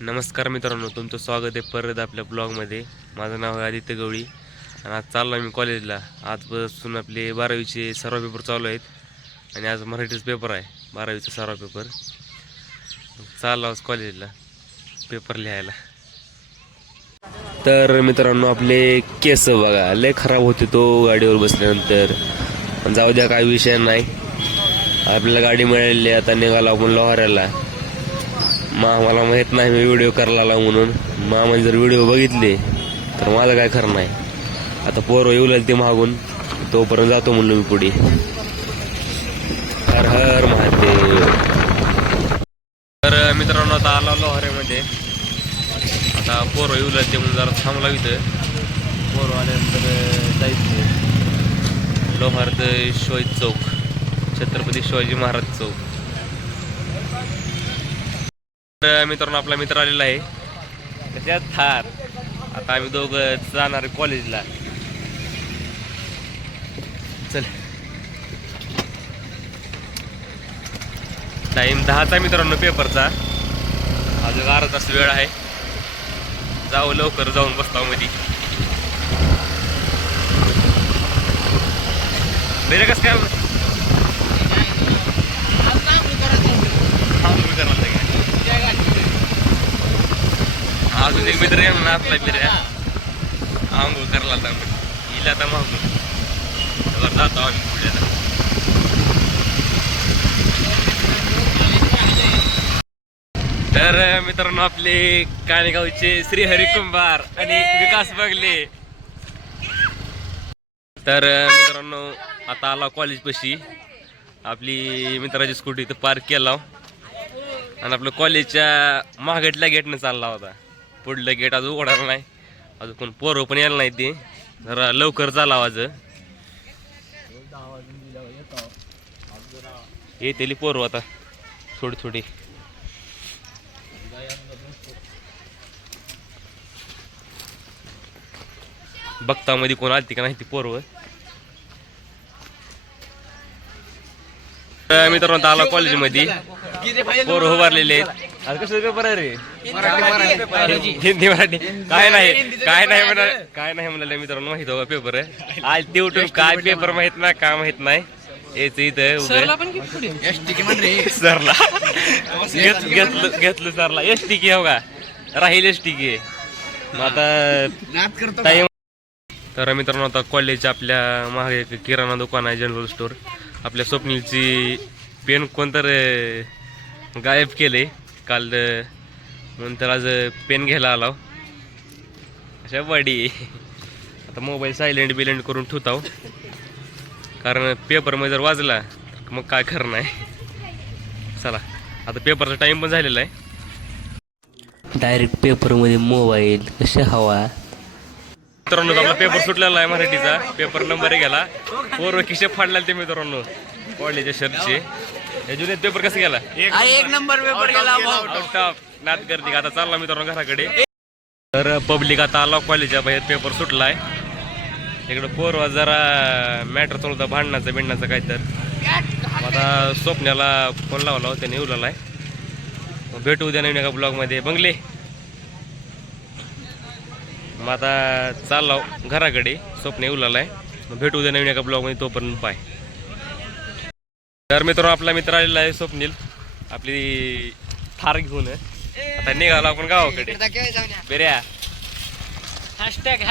नमस्कार मित्रांनो, तुमचं स्वागत आहे परत आपल्या ब्लॉगमध्ये. माझं नाव आहे आदित्य गवळी आणि आज चाललो आहे मी कॉलेजला. आजपासून आपले 12वीचे सर्व पेपर चालू आहेत आणि आज मराठीचा पेपर आहे, 12वीचा सर्व पेपर. चाललो आज कॉलेजला पेपर लिहायला. तर मित्रांनो, आपले केस बघा लय खराब होते तो गाडीवर बसल्यानंतर. जाऊ द्या, काही विषय नाही. आपल्याला गाडी मिळालेली, आता निघाला आपण लोहाऱ्याला. मला माहीत नाही मी व्हिडिओ करायला आला म्हणून. मामाने जर व्हिडिओ बघितले तर माझं काय खरं नाही. आता पोरं येऊ लागले ते मागून, तोपर्यंत जातो म्हणलो मी पुढे. हर हर महादेव. तर मित्रांनो, आता आला लोहाऱ्यामध्ये. आता पोरं येऊ लागले म्हणून जरा थांबला इथं. पोरं आल्यानंतर जायचं लोहार शिवाजी चौक, छत्रपती शिवाजी महाराज चौक. तर मित्रांनो, आपला मित्र आलेला आहे त्याच्यात थार. आता आम्ही दोघं जाणार कॉलेजला. चल, टाइम 10चा मित्रांनो पेपरचा. अजून अर्धा तास वेळ आहे. जाऊ लवकर, जाऊन बसतो मध्ये. कस काय अजून एक मित्र येणार ना आपला मित्र, आंघोळ करायला आता हिला आता मागून जातो आम्ही पुढे. तर मित्रांनो, आपले कानेगावचे श्रीहरी कुंभार आणि विकास बगले. तर मित्रांनो, आता आला कॉलेज पाशी. आपली मित्राची स्कूटी इथं पार्क केला आणि आपलं कॉलेजच्या महागडल्या गेटनं चालला होता. पुढलं गेट अजून उघडायला नाही, अजून कोण पोरं पण यायला नाही. ते जरा लवकर चाला आवाज येते पोरं आता थोडी थोडी. बघता मध्ये कोण आलती का नाही ती पोरं. मित्रांनो, आला कॉलेजमध्ये. पोरं उभारलेले आहेत. आज कसं पेपर आहे रे? हिंदी मराठी काय नाही म्हणाले मित्रांनो. माहित होगा पेपर आहे आज. ते उठून काय पेपर माहित ना, काय माहित नाही. याच इथं सरला घेतलं सरला. एस टी के हो का राहील, एस टी के. आता टाइम. तर मित्रांनो, आता कॉलेजच्या आपल्या मागे किराणा दुकान आहे, जनरल स्टोर. आपल्या स्वप्नीलची पेन कोणतर गायब केले काल म्हणून तर आज पेन घ्यायला आला अशा बडी. आता मोबाईल सायलेंट बिलेंट करून ठेवताव, कारण पेपरमध्ये जर वाजला मग काय खरं नाही. चला, आता पेपरचा टाइम पण झालेला आहे. डायरेक्ट पेपरमध्ये मोबाईल कशा हवा. मित्रांनो, आपला पेपर सुटलेला आहे मराठीचा. पेपर नंबर 1 गेला. पोरं खिशे फाडला ते मित्रांनो कॉलेजच्या शर्टचे. जुन्यात पेपर कसं गेला? एक नंबर पेपर गेला. नात करते. आता चालला मित्रांनो घराकडे. तर पब्लिक आता आला कॉलेजच्या बाहेर. पेपर सुटलाय. इकडं पोरवा जरा मॅटर चालू भांडणाचा बिंडणाचा काय. तर आता स्वप्नाला फोन लावला, त्याने येऊ आहे. भेटू उद्या नवीन एका ब्लॉगमध्ये. बंगले मग आता चाललो घराकडे. स्वप्न येऊ आहे. भेटू उद्या नवीन एका ब्लॉगमध्ये. तोपर्यंत बाय. तर मित्रांनो, आपला मित्र आलेला आहे स्वप्नील, आपली थार घेऊन. आता निघालो आपण गावाकडे. बेऱ्या हॅशटॅग